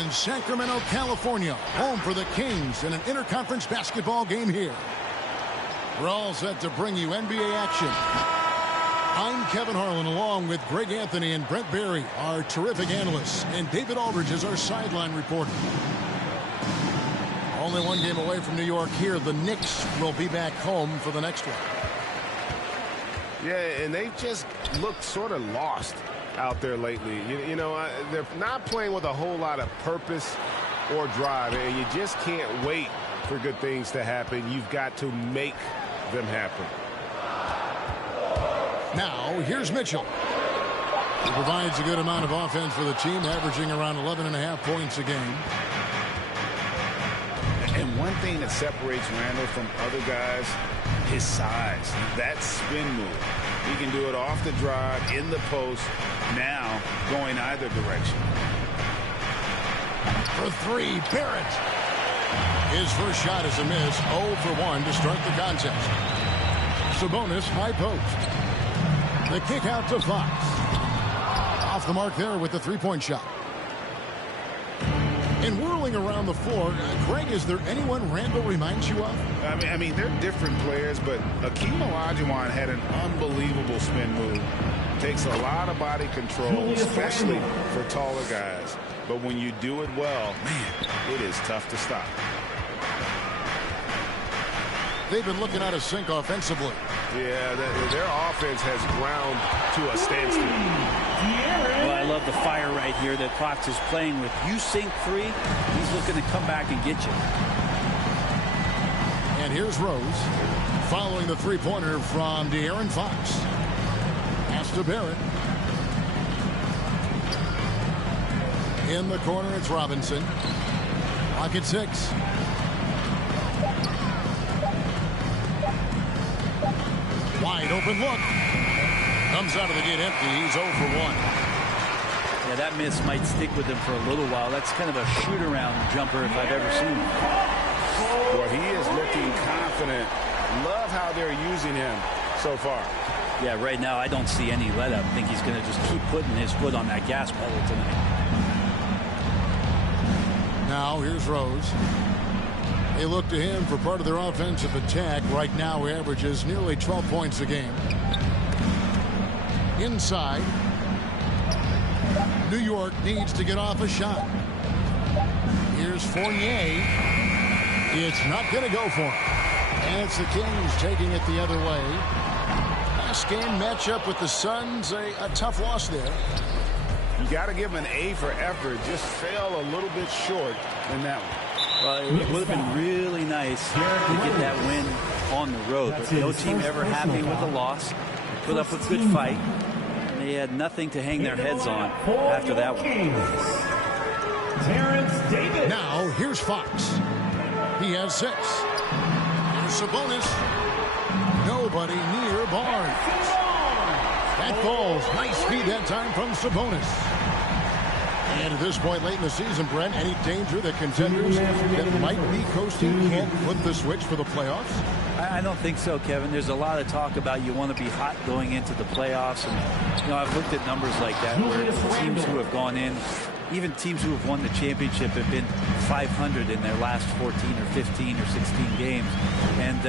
in Sacramento, California, home for the Kings in an interconference basketball game here. We're all set to bring you NBA action. I'm Kevin Harlan, along with Greg Anthony and Brent Barry, our terrific analysts, and David Aldridge is our sideline reporter. Only one game away from New York here. The Knicks will be back home for the next one. Yeah, and they've just looked sort of lost out there lately. You know, they're not playing with a whole lot of purpose or drive, and you just can't wait for good things to happen. You've got to make them happen. Now, here's Mitchell. He provides a good amount of offense for the team, averaging around 11.5 points a game. And one thing that separates Randall from other guys, his size. That spin move. He can do it off the drive, in the post, now going either direction. For three, Barrett. His first shot is a miss, 0 for 1 to start the contest. Sabonis, high post. The kick out to Fox. Off the mark there with the three-point shot. And whirling around the floor, Greg, is there anyone Randall reminds you of? I mean, they're different players, but Akeem Olajuwon had an unbelievable spin move. Takes a lot of body control, especially for taller guys. But when you do it well, man, it is tough to stop. They've been looking out of sync offensively. Yeah, their offense has ground to a standstill. Well, I love the fire right here that Fox is playing with. You sink three, he's looking to come back and get you. And here's Rose following the three-pointer from De'Aaron Fox. Pass to Barrett. In the corner, it's Robinson. Clock at 6. Wide open look. Comes out of the gate empty. He's 0 for 1. Yeah, that miss might stick with him for a little while. That's kind of a shoot-around jumper if I've ever seen him. Boy, he is looking confident. Love how they're using him so far. Yeah, right now I don't see any let-up. I think he's going to just keep putting his foot on that gas pedal tonight. Now here's Rose. They look to him for part of their offensive attack. Right now he averages nearly 12 points a game. Inside. New York needs to get off a shot. Here's Fournier. It's not going to go for him. And it's the Kings taking it the other way. Last game matchup with the Suns, a tough loss there. You got to give him an A for effort. Just fell a little bit short in that one. Well, it would have been really nice to get that win on the road. But no team ever happy with the loss. Put up a good fight. And they had nothing to hang their heads on after that one. Now, here's Fox. He has 6. Here's Sabonis. Nobody near Barnes. That falls. Nice speed that time from Sabonis. And at this point late in the season, Brent, any danger that contenders that might be coasting can't flip the switch for the playoffs? I don't think so, Kevin. There's a lot of talk about you want to be hot going into the playoffs. And, you know, I've looked at numbers like that where teams who have gone in, even teams who have won the championship have been 500 in their last 14 or 15 or 16 games. And,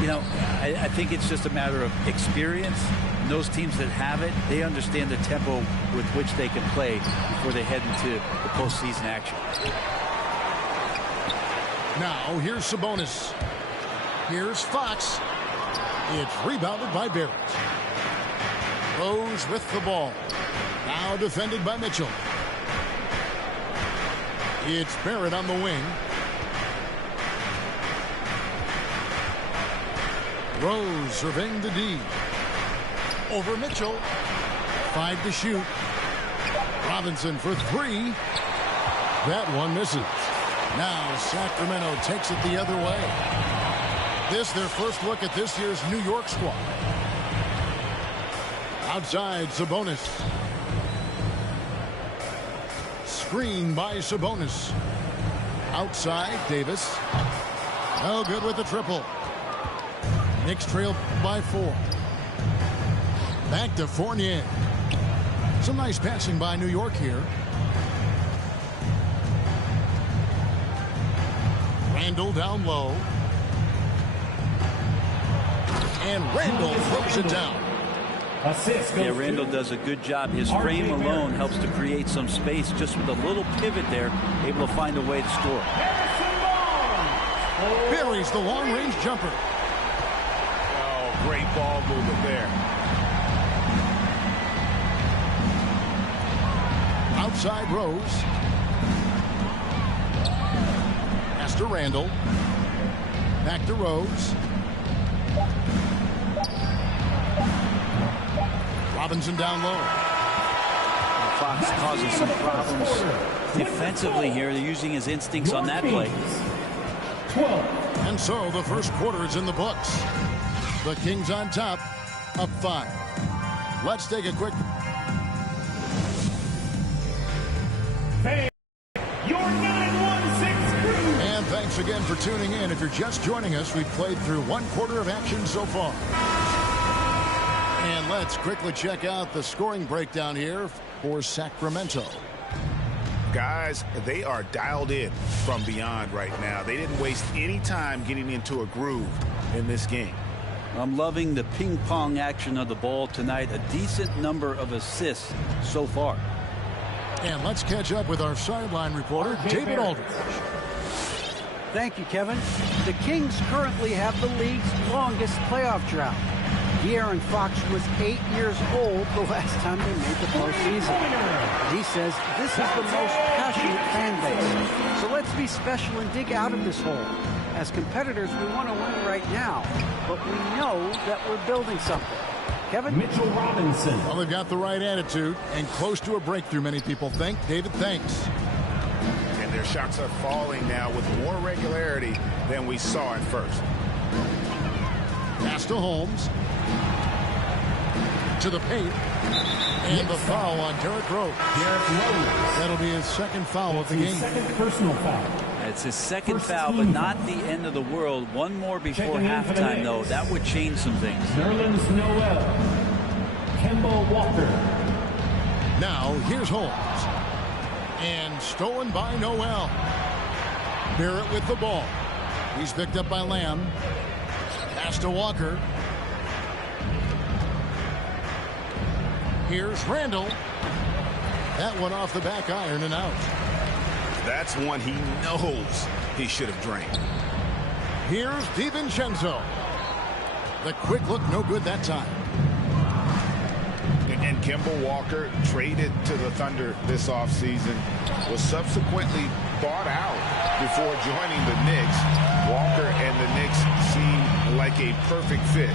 you know, I think it's just a matter of experience. And those teams that have it, they understand the tempo with which they can play before they head into the postseason action. Now, here's Sabonis. Here's Fox. It's rebounded by Barrett. Rose with the ball. Now defended by Mitchell. It's Barrett on the wing. Rose serving the D. Over Mitchell. 5 to shoot. Robinson for 3. That one misses. Now Sacramento takes it the other way. This their first look at this year's New York squad. Outside Sabonis. Screen by Sabonis. Outside Davis. No good with the triple. Knicks trail by 4. Back to Fournier. Some nice passing by New York here. Randall down low. And Randall throws it down. Yeah, Randall does a good job. His frame alone helps to create some space. Just with a little pivot there, able to find a way to score. Buries the long-range jumper. Oh, great ball movement there. Outside Rose. Pass to Randall. Back to Rose. Robinson down low. Fox causing some problems defensively here. They're using his instincts on that play. 12. And so the first quarter is in the books. The Kings on top, up 5. Let's take a quick. Hey, your 916 crew. And thanks again for tuning in. If you're just joining us, we've played through one quarter of action so far. And let's quickly check out the scoring breakdown here for Sacramento. Guys, they are dialed in from beyond right now. They didn't waste any time getting into a groove in this game. I'm loving the ping pong action of the ball tonight. A decent number of assists so far. And let's catch up with our sideline reporter, David Aldridge. Thank you, Kevin. The Kings currently have the league's longest playoff drought. De'Aaron Fox was 8 years old the last time they made the postseason. He says this is the most passionate fan base. So let's be special and dig out of this hole. As competitors, we want to win right now, but we know that we're building something. Kevin? Mitchell Robinson. Well, they've got the right attitude and close to a breakthrough, many people think. David, thanks. And their shots are falling now with more regularity than we saw at first. Pass to Holmes. To the paint. And the foul on Derrick Rose. That'll be his second foul of the game. Second personal foul. It's his second foul, but not the end of the world. One more before halftime, though. That would change some things. Nerlens Noel. Kemba Walker. Now, here's Holmes. And stolen by Noel. Barrett with the ball. He's picked up by Lamb. Pass to Walker. Here's Randall. That one off the back iron and out. That's one he knows he should have drained. Here's DiVincenzo. The quick look, no good that time. And Kemba Walker, traded to the Thunder this offseason, was subsequently bought out before joining the Knicks. Walker and the Knicks seem like a perfect fit.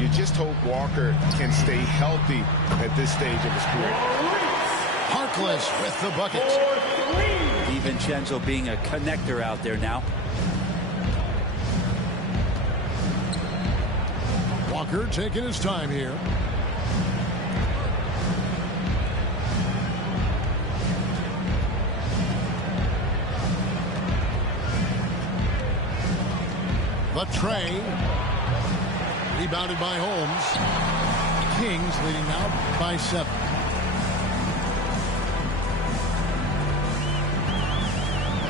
You just hope Walker can stay healthy at this stage of his career. Harkless with the bucket. DiVincenzo being a connector out there now. Walker taking his time here. The tray. Rebounded by Holmes. Kings leading now by 7.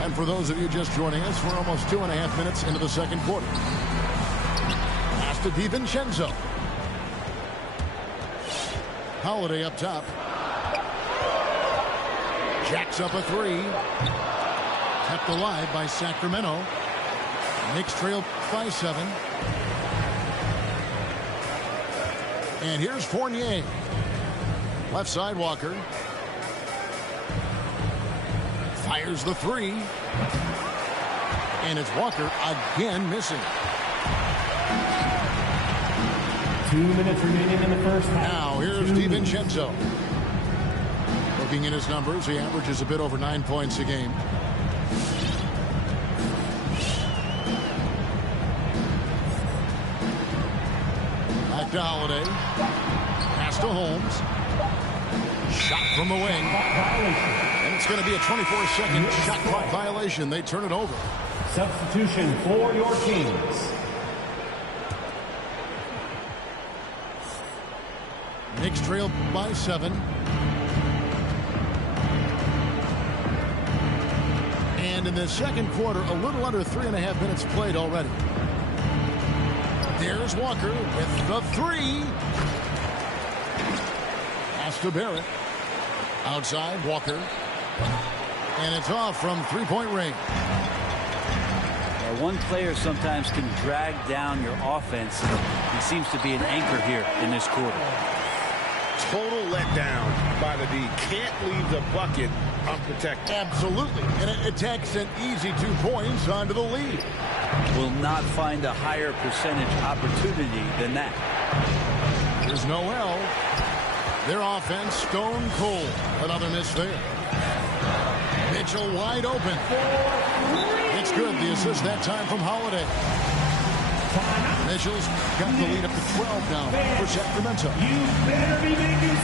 And for those of you just joining us, we're almost 2.5 minutes into the second quarter. Pass to DiVincenzo. Holiday up top. Jacks up a 3. Kept alive by Sacramento. Knicks trail by 7. And here's Fournier. Left side Walker. Fires the 3. And it's Walker again missing. 2 minutes remaining in the first half. Now here's DiVincenzo. Looking at his numbers, he averages a bit over 9 points a game. Back to Holiday. Pass to Holmes. Shot from the wing. And it's going to be a 24-second shot clock violation. They turn it over. Substitution for your Kings. Knicks trail by 7. And in this second quarter, a little under 3.5 minutes played already. There's Walker with the three. Has to bear it. Outside, Walker. And it's off from three-point range. One player sometimes can drag down your offense. He seems to be an anchor here in this quarter. Total letdown by the D. Can't leave the bucket unprotected. Absolutely. And it takes an easy 2 points onto the lead. Will not find a higher percentage opportunity than that. Here's Noel. Their offense stone cold. Another miss there. Mitchell wide open. It's good. The assist that time from Holiday. Mitchell's got the lead up to 12 now for Sacramento. You better be making